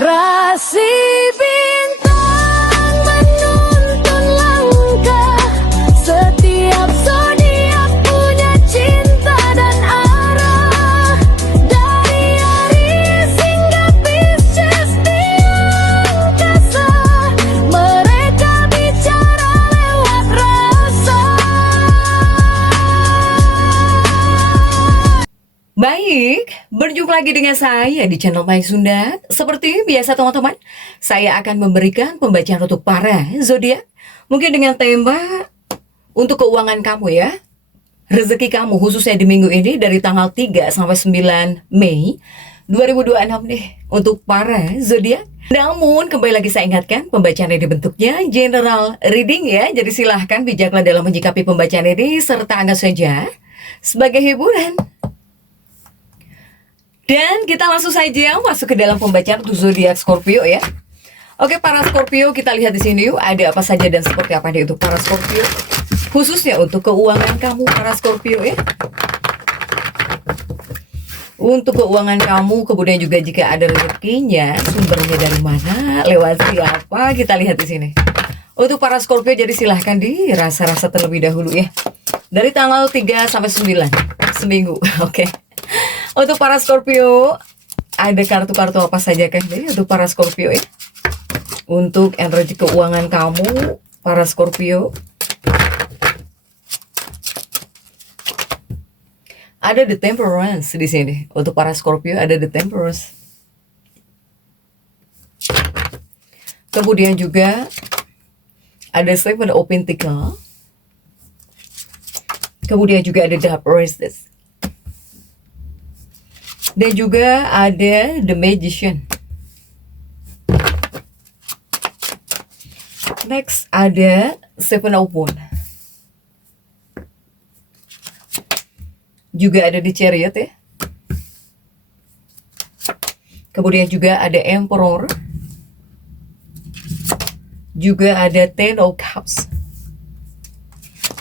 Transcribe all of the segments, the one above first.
Rasi bintang menuntun langkah, setiap zodiak punya cinta dan arah. Dari Aries hingga Pisces di angkasa, mereka bicara lewat rasa. Baik, berjumpa lagi dengan saya di channel Baik Sunda. Seperti biasa teman-teman, saya akan memberikan pembacaan untuk para zodiak. Mungkin dengan tema untuk keuangan kamu ya. Rezeki kamu khususnya di minggu ini dari tanggal 3 sampai 9 Mei 2026 nih untuk para zodiak. Namun kembali lagi saya ingatkan pembacaan ini bentuknya general reading ya. Jadi silahkan bijaklah dalam menyikapi pembacaan ini serta anggap saja sebagai hiburan. Dan kita langsung saja masuk ke dalam pembacaan untuk zodiak Scorpio ya. Oke, para Scorpio, kita lihat di sini yuk ada apa saja dan seperti apa nih untuk para Scorpio. Khususnya untuk keuangan kamu para Scorpio ya. Untuk keuangan kamu, kemudian juga jika ada rezekinya, sumbernya dari mana, lewat siapa, kita lihat di sini. Untuk para Scorpio, jadi silahkan dirasa-rasa terlebih dahulu ya. Dari tanggal 3 sampai 9, seminggu, oke. Untuk para Scorpio, ada kartu-kartu apa saja kan ini untuk para Scorpio ya? Untuk energi keuangan kamu, para Scorpio. Ada The Temperance di sini. Untuk para Scorpio ada The Temperance. Kemudian juga ada Seven of Pentacles. Kemudian juga ada The Priestess. Dan juga ada The Magician. Next ada Seven of Wands. Juga ada The Chariot ya. Kemudian juga ada Emperor. Juga ada Ten of Cups.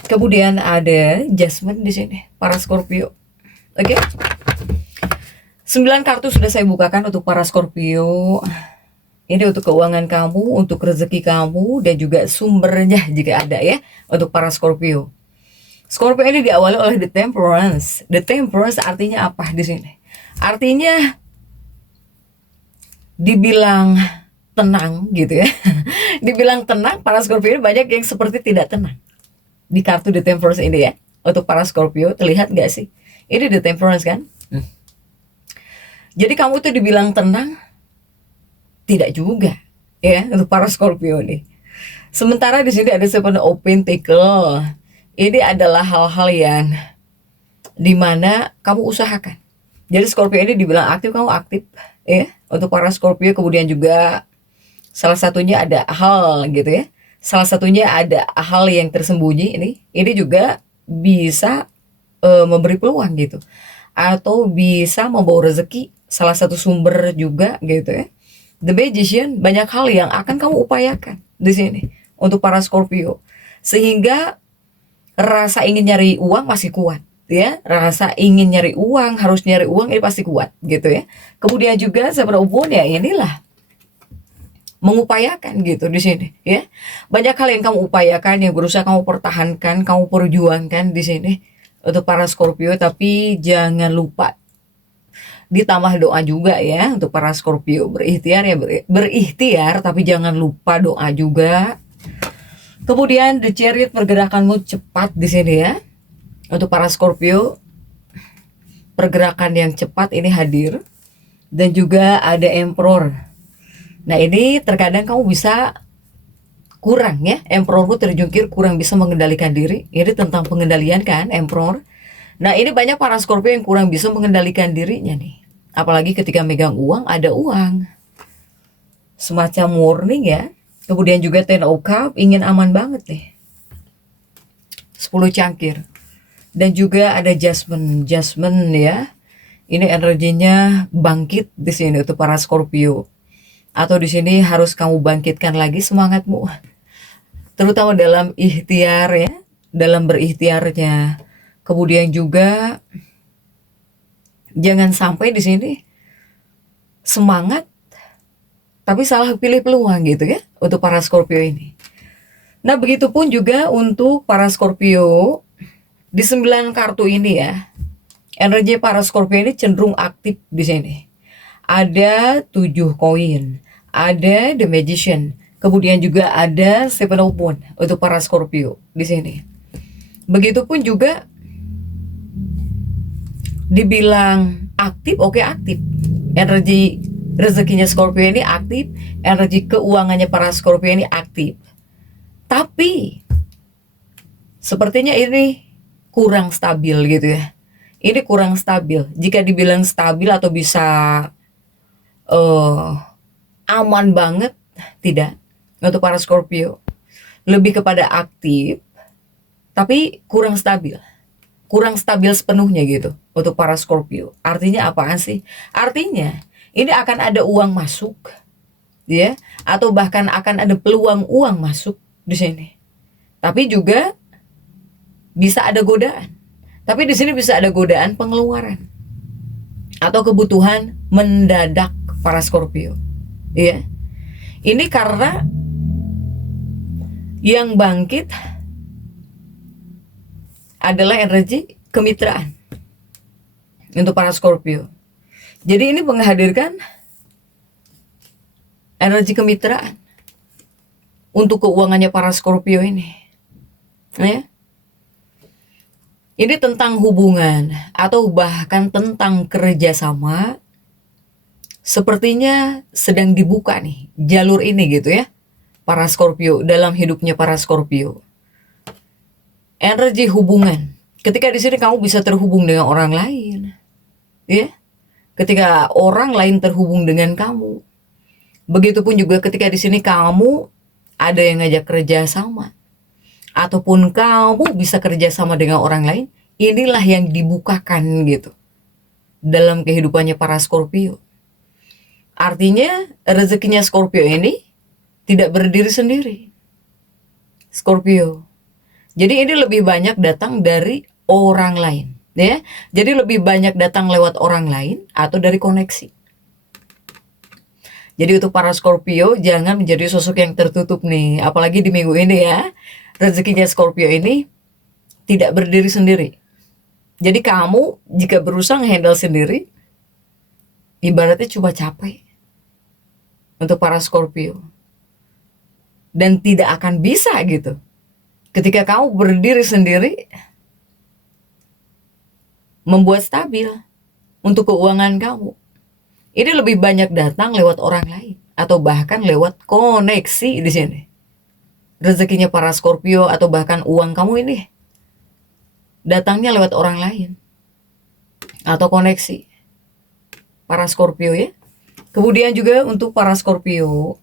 Kemudian ada Judgment di sini para Scorpio. Oke. 9 kartu sudah saya bukakan untuk para Scorpio. Ini untuk keuangan kamu, untuk rezeki kamu, dan juga sumbernya jika ada ya, untuk para Scorpio. Scorpio ini diawali oleh The Temperance. The Temperance artinya apa di sini? Artinya dibilang tenang gitu ya. Dibilang tenang, para Scorpio ini banyak yang seperti tidak tenang. Di kartu The Temperance ini ya, untuk para Scorpio, terlihat nggak sih? Ini The Temperance kan? Jadi kamu tuh dibilang tenang, tidak juga ya untuk para Scorpio nih. Sementara di sini ada Seven of Pentacles. Ini adalah hal-hal yang dimana kamu usahakan. Jadi Scorpio ini dibilang aktif, kamu aktif ya untuk para Scorpio. Kemudian juga salah satunya ada hal gitu ya. Salah satunya ada hal yang tersembunyi ini. Ini juga bisa memberi peluang gitu. Atau bisa membawa rezeki, salah satu sumber juga gitu ya. The Magician, banyak hal yang akan kamu upayakan di sini untuk para Scorpio, sehingga rasa ingin nyari uang masih kuat ya. Rasa ingin nyari uang, harus nyari uang ini pasti kuat gitu ya. Kemudian juga Seven of Wands ya, inilah mengupayakan gitu di sini ya. Banyak hal yang kamu upayakan, yang berusaha kamu pertahankan, kamu perjuangkan di sini untuk para Scorpio. Tapi jangan lupa ditambah doa juga ya untuk para Scorpio. Berikhtiar ya, berikhtiar, tapi jangan lupa doa juga. Kemudian The Chariot, pergerakanmu cepat di sini ya. Untuk para Scorpio, pergerakan yang cepat ini hadir. Dan juga ada Emperor. Nah ini terkadang kamu bisa kurang ya, Emperormu terjungkir, kurang bisa mengendalikan diri. Ini tentang pengendalian kan Emperor. Nah ini banyak para Scorpio yang kurang bisa mengendalikan dirinya nih. Apalagi ketika megang uang, ada uang. Semacam warning ya. Kemudian juga Ten of Cups, ingin aman banget nih. 10 cangkir. Dan juga ada Judgment ya. Ini energinya bangkit di sini untuk para Scorpio. Atau di sini harus kamu bangkitkan lagi semangatmu. Terutama dalam ikhtiar ya, dalam berikhtiarnya. Kemudian juga jangan sampai di sini semangat tapi salah pilih peluang gitu ya untuk para Scorpio ini. Nah, begitupun juga untuk para Scorpio di 9 kartu ini ya. Energi para Scorpio ini cenderung aktif di sini. Ada 7 koin, ada The Magician, kemudian juga ada Seven of Wands untuk para Scorpio di sini. Begitupun juga dibilang aktif, oke aktif. Energi rezekinya Scorpio ini aktif, energi keuangannya para Scorpio ini aktif. Tapi sepertinya ini kurang stabil gitu ya. Ini kurang stabil. Jika dibilang stabil atau bisa aman banget, tidak. Untuk para Scorpio lebih kepada aktif, tapi kurang stabil. Kurang stabil sepenuhnya gitu untuk para Scorpio. Artinya apaan sih? Artinya ini akan ada uang masuk, ya, atau bahkan akan ada peluang uang masuk di sini. Tapi juga bisa ada godaan. Tapi di sini bisa ada godaan pengeluaran atau kebutuhan mendadak para Scorpio. Ya. Ini karena yang bangkit adalah energi kemitraan untuk para Scorpio. Jadi ini menghadirkan energi kemitraan untuk keuangannya para Scorpio ini. Ya. Ini tentang hubungan atau bahkan tentang kerjasama. Sepertinya sedang dibuka nih jalur ini gitu ya, para Scorpio dalam hidupnya para Scorpio. Energi hubungan. Ketika di sini kamu bisa terhubung dengan orang lain, ya. Ketika orang lain terhubung dengan kamu. Begitupun juga ketika di sini kamu ada yang ngajak kerja sama, ataupun kamu bisa kerja sama dengan orang lain. Inilah yang dibukakan gitu dalam kehidupannya para Scorpio. Artinya rezekinya Scorpio ini tidak berdiri sendiri. Scorpio. Jadi ini lebih banyak datang dari orang lain, ya. Jadi lebih banyak datang lewat orang lain atau dari koneksi. Jadi untuk para Scorpio jangan menjadi sosok yang tertutup nih, apalagi di minggu ini ya. Rezekinya Scorpio ini tidak berdiri sendiri. Jadi kamu jika berusaha handle sendiri, ibaratnya cuma capek untuk para Scorpio. Dan tidak akan bisa gitu. Ketika kamu berdiri sendiri, membuat stabil untuk keuangan kamu. Ini lebih banyak datang lewat orang lain atau bahkan lewat koneksi di sini. Rezekinya para Scorpio atau bahkan uang kamu ini datangnya lewat orang lain atau koneksi para Scorpio ya. Kemudian juga untuk para Scorpio.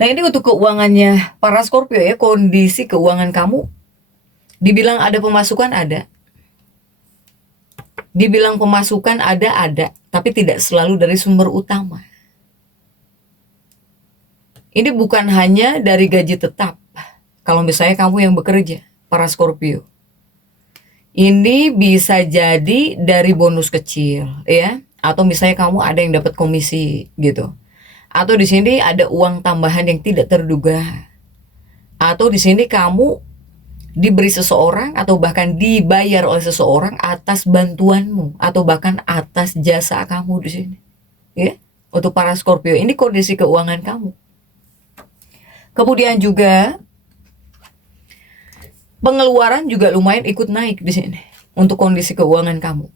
Nah, ini untuk keuangannya para Scorpio ya, kondisi keuangan kamu dibilang ada pemasukan ada. Dibilang pemasukan ada, tapi tidak selalu dari sumber utama. Ini bukan hanya dari gaji tetap. Kalau misalnya kamu yang bekerja, para Scorpio. Ini bisa jadi dari bonus kecil, ya. Atau misalnya kamu ada yang dapat komisi gitu. Atau di sini ada uang tambahan yang tidak terduga. Atau di sini kamu diberi seseorang atau bahkan dibayar oleh seseorang atas bantuanmu atau bahkan atas jasa kamu di sini. Ya, untuk para Scorpio ini kondisi keuangan kamu. Kemudian juga pengeluaran juga lumayan ikut naik di sini untuk kondisi keuangan kamu.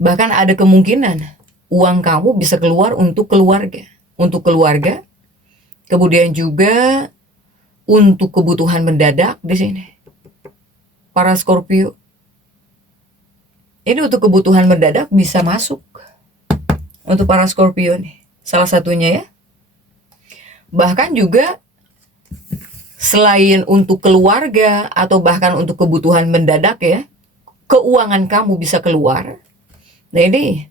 Bahkan ada kemungkinan uang kamu bisa keluar untuk keluarga. Untuk keluarga. Kemudian juga untuk kebutuhan mendadak di sini. Para Scorpio. Ini untuk kebutuhan mendadak bisa masuk. Untuk para Scorpio nih. Salah satunya ya. Bahkan juga selain untuk keluarga atau bahkan untuk kebutuhan mendadak ya. Keuangan kamu bisa keluar. Nah ini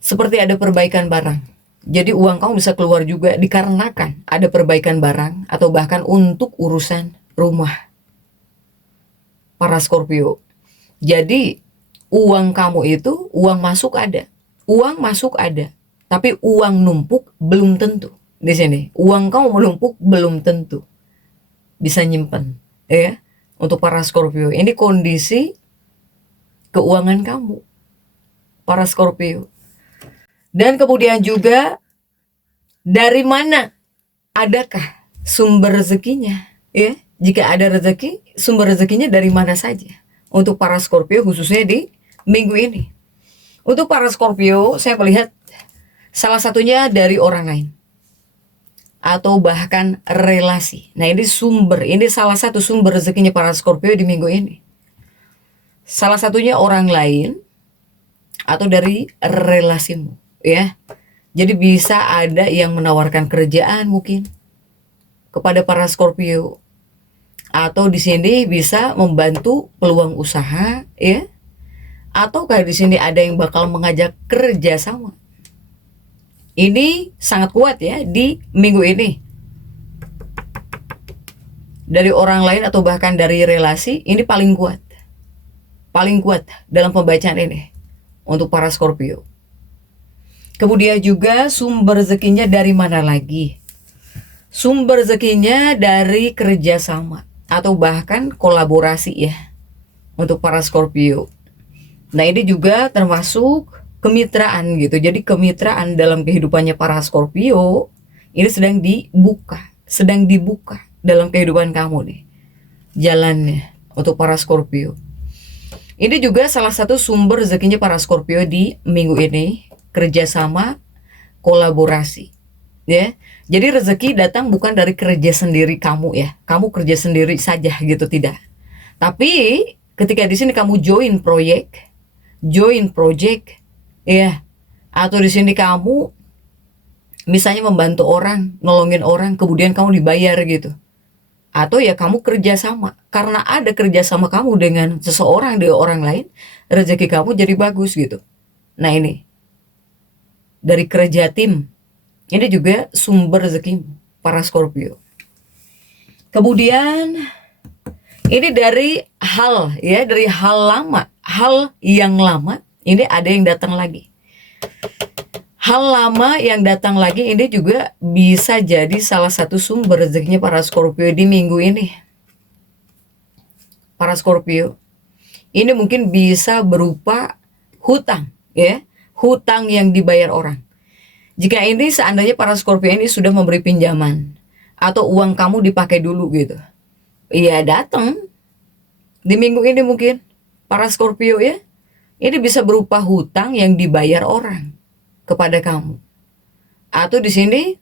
seperti ada perbaikan barang. Jadi uang kamu bisa keluar juga dikarenakan ada perbaikan barang atau bahkan untuk urusan rumah. Para Scorpio. Jadi uang kamu itu, uang masuk ada. Uang masuk ada. Tapi uang numpuk belum tentu. Di sini, uang kamu menumpuk belum tentu bisa nyimpen, ya. Untuk para Scorpio, ini kondisi keuangan kamu, para Scorpio. Dan kemudian juga dari mana adakah sumber rezekinya, ya? Jika ada rezeki, sumber rezekinya dari mana saja untuk para Scorpio khususnya di minggu ini. Untuk para Scorpio, saya melihat salah satunya dari orang lain atau bahkan relasi. Nah, ini salah satu sumber rezekinya para Scorpio di minggu ini. Salah satunya orang lain atau dari relasimu, ya. Jadi bisa ada yang menawarkan kerjaan mungkin kepada para Scorpio, atau di sini bisa membantu peluang usaha, ya. Ataukah di sini ada yang bakal mengajak kerja sama. Ini sangat kuat ya di minggu ini. Dari orang lain atau bahkan dari relasi, ini paling kuat. Paling kuat dalam pembacaan ini untuk para Scorpio. Kemudian juga sumber rezekinya dari mana lagi? Sumber rezekinya dari kerjasama atau bahkan kolaborasi ya untuk para Scorpio. Nah, ini juga termasuk kemitraan gitu. Jadi kemitraan dalam kehidupannya para Scorpio ini sedang dibuka dalam kehidupan kamu nih. Jalannya untuk para Scorpio. Ini juga salah satu sumber rezekinya para Scorpio di minggu ini, kerjasama, kolaborasi. Ya. Jadi rezeki datang bukan dari kerja sendiri kamu ya. Kamu kerja sendiri saja gitu, tidak. Tapi ketika di sini kamu join project ya, atau di sini kamu misalnya membantu orang, nolongin orang, kemudian kamu dibayar gitu. Atau ya kamu kerjasama, karena ada kerjasama kamu dengan seseorang, dengan orang lain, rezeki kamu jadi bagus gitu. Nah, ini dari kerja tim, ini juga sumber rezeki para Scorpio. Kemudian ini dari hal ya, dari hal lama, hal yang lama. Ini ada yang datang lagi. Hal lama yang datang lagi ini juga bisa jadi salah satu sumber rezekinya para Scorpio di minggu ini. Para Scorpio, ini mungkin bisa berupa hutang, ya, hutang yang dibayar orang. Jika ini seandainya para Scorpio ini sudah memberi pinjaman atau uang kamu dipakai dulu gitu, iya datang di minggu ini mungkin para Scorpio ya. Ini bisa berupa hutang yang dibayar orang kepada kamu. Atau di sini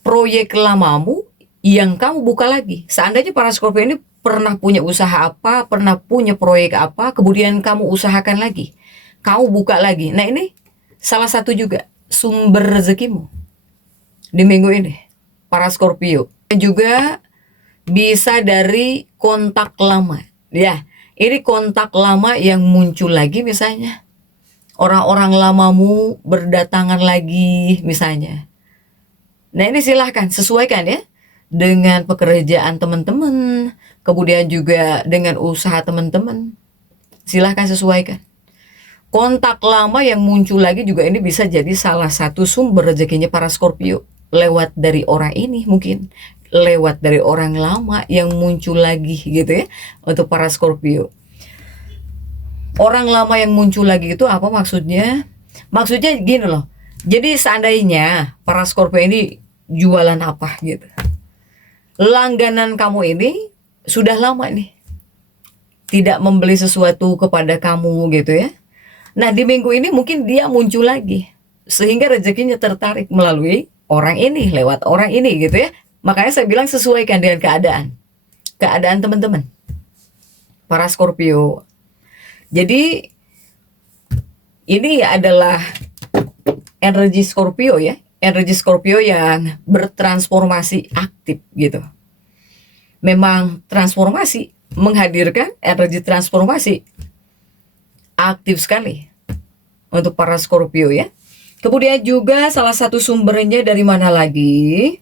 proyek lamamu yang kamu buka lagi. Seandainya para Scorpio ini pernah punya usaha apa, pernah punya proyek apa, kemudian kamu usahakan lagi, kamu buka lagi. Nah, ini salah satu juga sumber rezekimu di minggu ini, para Scorpio. Dan juga bisa dari kontak lama. Ya, ini kontak lama yang muncul lagi misalnya. Orang-orang lamamu berdatangan lagi misalnya. Nah, ini silahkan sesuaikan ya dengan pekerjaan teman-teman, kemudian juga dengan usaha teman-teman. Silahkan sesuaikan. Kontak lama yang muncul lagi juga ini bisa jadi salah satu sumber rezekinya para Scorpio. Lewat dari orang ini mungkin. Lewat dari orang lama yang muncul lagi gitu ya untuk para Scorpio. Orang lama yang muncul lagi itu apa maksudnya? Maksudnya gini loh. Jadi seandainya para Scorpio ini jualan apa gitu, langganan kamu ini sudah lama nih tidak membeli sesuatu kepada kamu gitu ya. Nah, di minggu ini mungkin dia muncul lagi sehingga rezekinya tertarik melalui orang ini, lewat orang ini gitu ya. Makanya saya bilang sesuaikan dengan keadaan teman-teman para Scorpio. Jadi ini adalah energi Scorpio ya, energi Scorpio yang bertransformasi aktif gitu. Memang transformasi, menghadirkan energi transformasi aktif sekali untuk para Scorpio ya. Kemudian juga salah satu sumbernya dari mana lagi?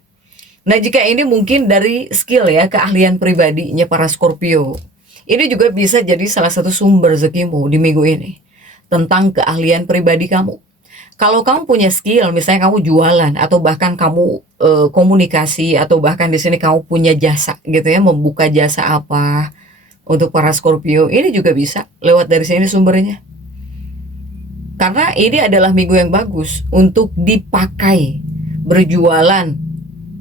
Nah, jika ini mungkin dari skill ya, keahlian pribadinya para Scorpio. Ini juga bisa jadi salah satu sumber rezekimu di minggu ini. Tentang keahlian pribadi kamu. Kalau kamu punya skill, misalnya kamu jualan atau bahkan kamu komunikasi atau bahkan di sini kamu punya jasa gitu ya, membuka jasa apa untuk para Scorpio, ini juga bisa lewat dari sini sumbernya. Karena ini adalah minggu yang bagus untuk dipakai berjualan.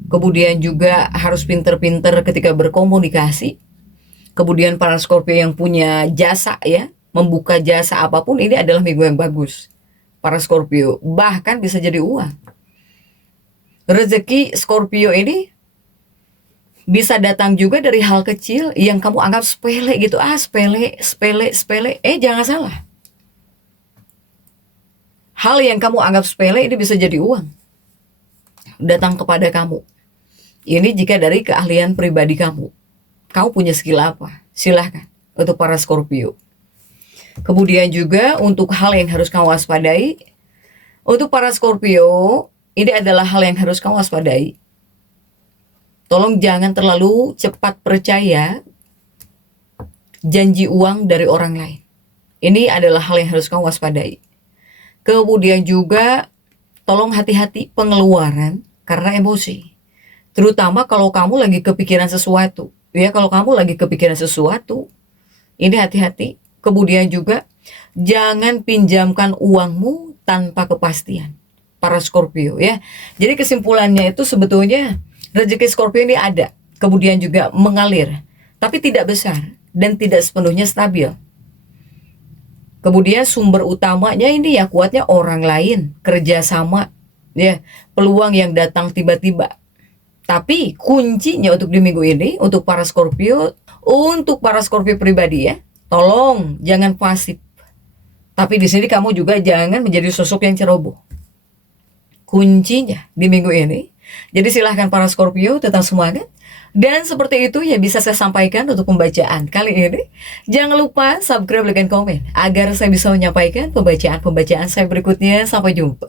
Kemudian juga harus pinter-pinter ketika berkomunikasi. Kemudian para Scorpio yang punya jasa ya, membuka jasa apapun, ini adalah minggu yang bagus. Para Scorpio, bahkan bisa jadi uang. Rezeki Scorpio ini bisa datang juga dari hal kecil yang kamu anggap sepele gitu. Sepele. Jangan salah. Hal yang kamu anggap sepele ini bisa jadi uang. Datang kepada kamu. Ini jika dari keahlian pribadi kamu. Kamu punya skill apa? Silahkan untuk para Scorpio. Kemudian juga untuk hal yang harus kamu waspadai. Untuk para Scorpio, ini adalah hal yang harus kamu waspadai. Tolong jangan terlalu cepat percaya janji uang dari orang lain. Ini adalah hal yang harus kamu waspadai. Kemudian juga tolong hati-hati pengeluaran karena emosi. Terutama kalau kamu lagi kepikiran sesuatu. Ya, kalau kamu lagi kepikiran sesuatu, ini hati-hati. Kemudian juga jangan pinjamkan uangmu tanpa kepastian. Para Scorpio ya. Jadi kesimpulannya itu sebetulnya rezeki Scorpio ini ada. Kemudian juga mengalir. Tapi tidak besar dan tidak sepenuhnya stabil. Kemudian sumber utamanya ini ya kuatnya orang lain, kerjasama, ya, peluang yang datang tiba-tiba. Tapi kuncinya untuk di minggu ini, untuk para Scorpio pribadi ya, tolong jangan pasif. Tapi di sini kamu juga jangan menjadi sosok yang ceroboh. Kuncinya di minggu ini. Jadi silahkan para Scorpio tetap semangat. Dan seperti itu yang bisa saya sampaikan untuk pembacaan kali ini. Jangan lupa subscribe, like, dan komen agar saya bisa menyampaikan pembacaan-pembacaan saya berikutnya. Sampai jumpa.